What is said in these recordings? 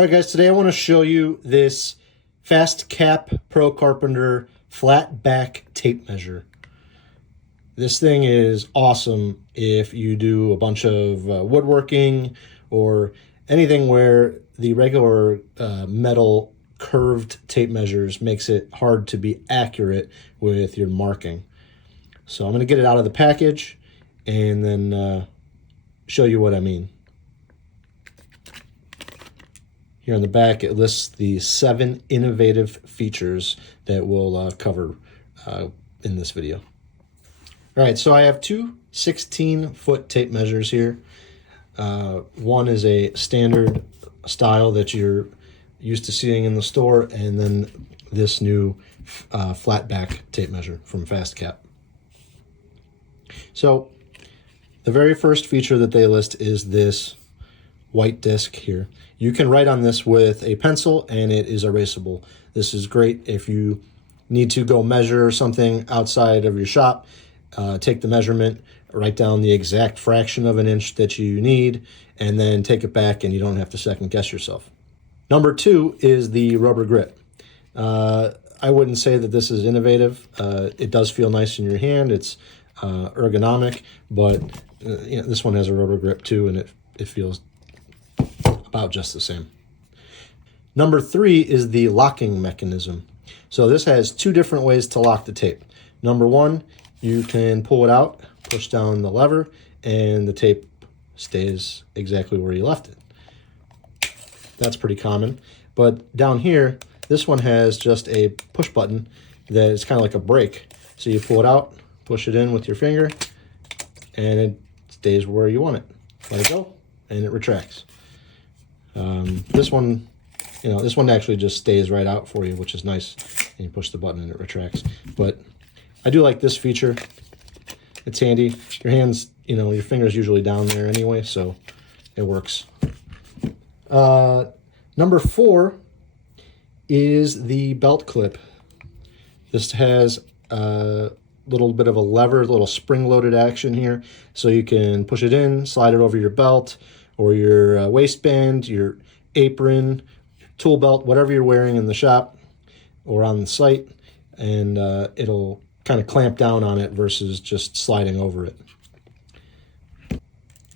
All right, guys, today I want to show you this FastCap Pro Carpenter Flatback tape measure. This thing is awesome if you do a bunch of woodworking or anything where the regular metal curved tape measures makes it hard to be accurate with your marking. So I'm going to get it out of the package and then show you what I mean. Here on the back, it lists the 7 innovative features that we'll cover in this video. All right, so I have two 16-foot tape measures here. One is a standard style that you're used to seeing in the store, and then this new flatback tape measure from FastCap. So the very first feature that they list is this white disc here. You can write on this with a pencil and it is erasable. This is great if you need to go measure something outside of your shop, take the measurement, write down the exact fraction of an inch that you need, and then take it back and you don't have to second guess yourself. Number 2 is the rubber grip. I wouldn't say that this is innovative. It does feel nice in your hand. It's ergonomic, but this one has a rubber grip too, and it feels about just the same. Number 3 is the locking mechanism. So this has 2 different ways to lock the tape. Number 1, you can pull it out, push down the lever, and the tape stays exactly where you left it. That's pretty common. But down here, this one has just a push button that is kind of like a brake. So you pull it out, push it in with your finger, and it stays where you want it. Let it go, and it retracts. This one actually just stays right out for you, which is nice. And you push the button and it retracts. But I do like this feature. It's handy. Your hands, your finger's usually down there anyway, so it works. Number 4 is the belt clip. This has a little bit of a lever, a little spring-loaded action here, so you can push it in, slide it over your belt, or your waistband, your apron, tool belt, whatever you're wearing in the shop or on the site, and it'll kind of clamp down on it versus just sliding over it.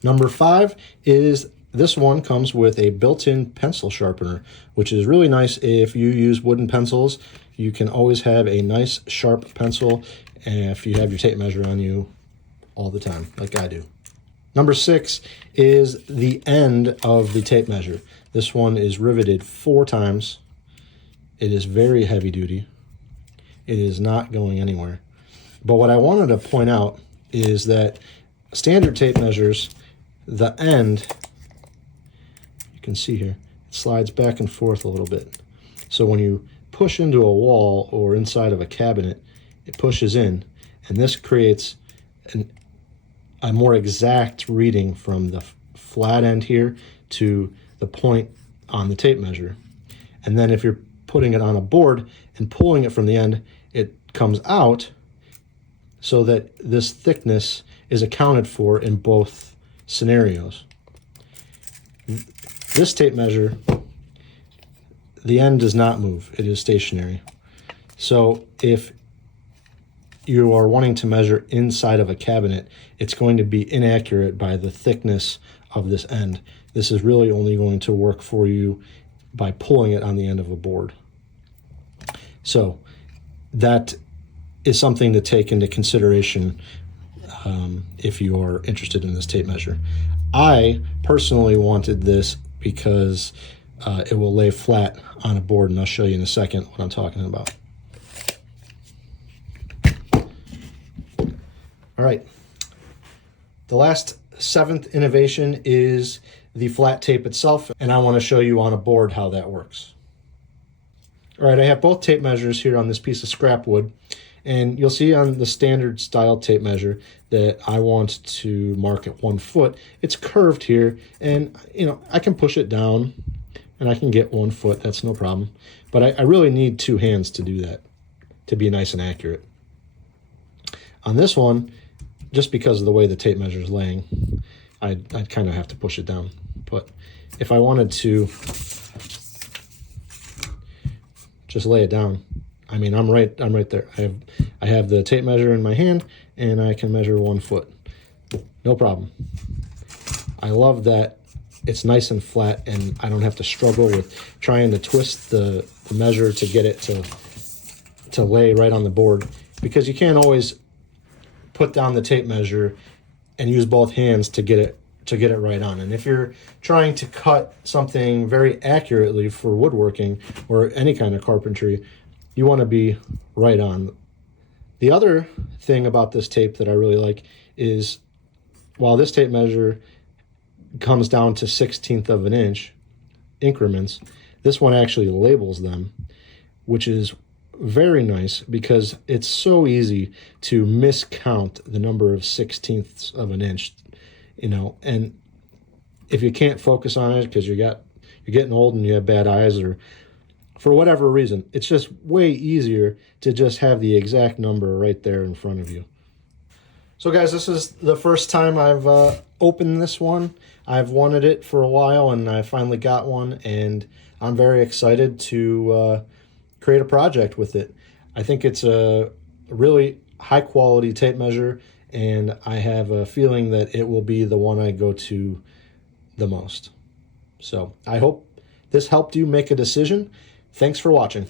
Number 5 is this one comes with a built-in pencil sharpener, which is really nice if you use wooden pencils. You can always have a nice sharp pencil if you have your tape measure on you all the time, like I do. Number 6 is the end of the tape measure. This one is riveted 4 times. It is very heavy duty. It is not going anywhere. But what I wanted to point out is that standard tape measures, the end, you can see here, it slides back and forth a little bit. So when you push into a wall or inside of a cabinet, it pushes in, and this creates a more exact reading from the flat end here to the point on the tape measure. And then if you're putting it on a board and pulling it from the end, it comes out so that this thickness is accounted for in both scenarios. This tape measure, the end does not move. It is stationary. So if you are wanting to measure inside of a cabinet, it's going to be inaccurate by the thickness of this end. This is really only going to work for you by pulling it on the end of a board. So that is something to take into consideration if you are interested in this tape measure. I personally wanted this because it will lay flat on a board, and I'll show you in a second what I'm talking about. All right, the last 7th innovation is the flat tape itself, and I want to show you on a board how that works. All right, I have both tape measures here on this piece of scrap wood, and you'll see on the standard style tape measure that I want to mark at 1 foot. It's curved here, and I can push it down and I can get 1 foot, that's no problem. But I really need 2 hands to do that, to be nice and accurate. On this one, just because of the way the tape measure is laying, I'd kind of have to push it down. But if I wanted to just lay it down. I mean, I'm right there. I have the tape measure in my hand, and I can measure 1 foot. No problem. I love that it's nice and flat, and I don't have to struggle with trying to twist the measure to get it to lay right on the board, because you can't always put down the tape measure and use both hands to get it right on. And if you're trying to cut something very accurately for woodworking or any kind of carpentry, you want to be right on. The other thing about this tape that I really like is, while this tape measure comes down to 1/16 of an inch increments, this one actually labels them, which is very nice because it's so easy to miscount the number of 1/16 of an inch, you know. And if you can't focus on it because you're getting old and you have bad eyes, or for whatever reason, it's just way easier to just have the exact number right there in front of you. So guys, this is the first time I've opened this one. I've wanted it for a while, and I finally got one, and I'm very excited to create a project with it. I think it's a really high quality tape measure, and I have a feeling that it will be the one I go to the most. So I hope this helped you make a decision. Thanks for watching.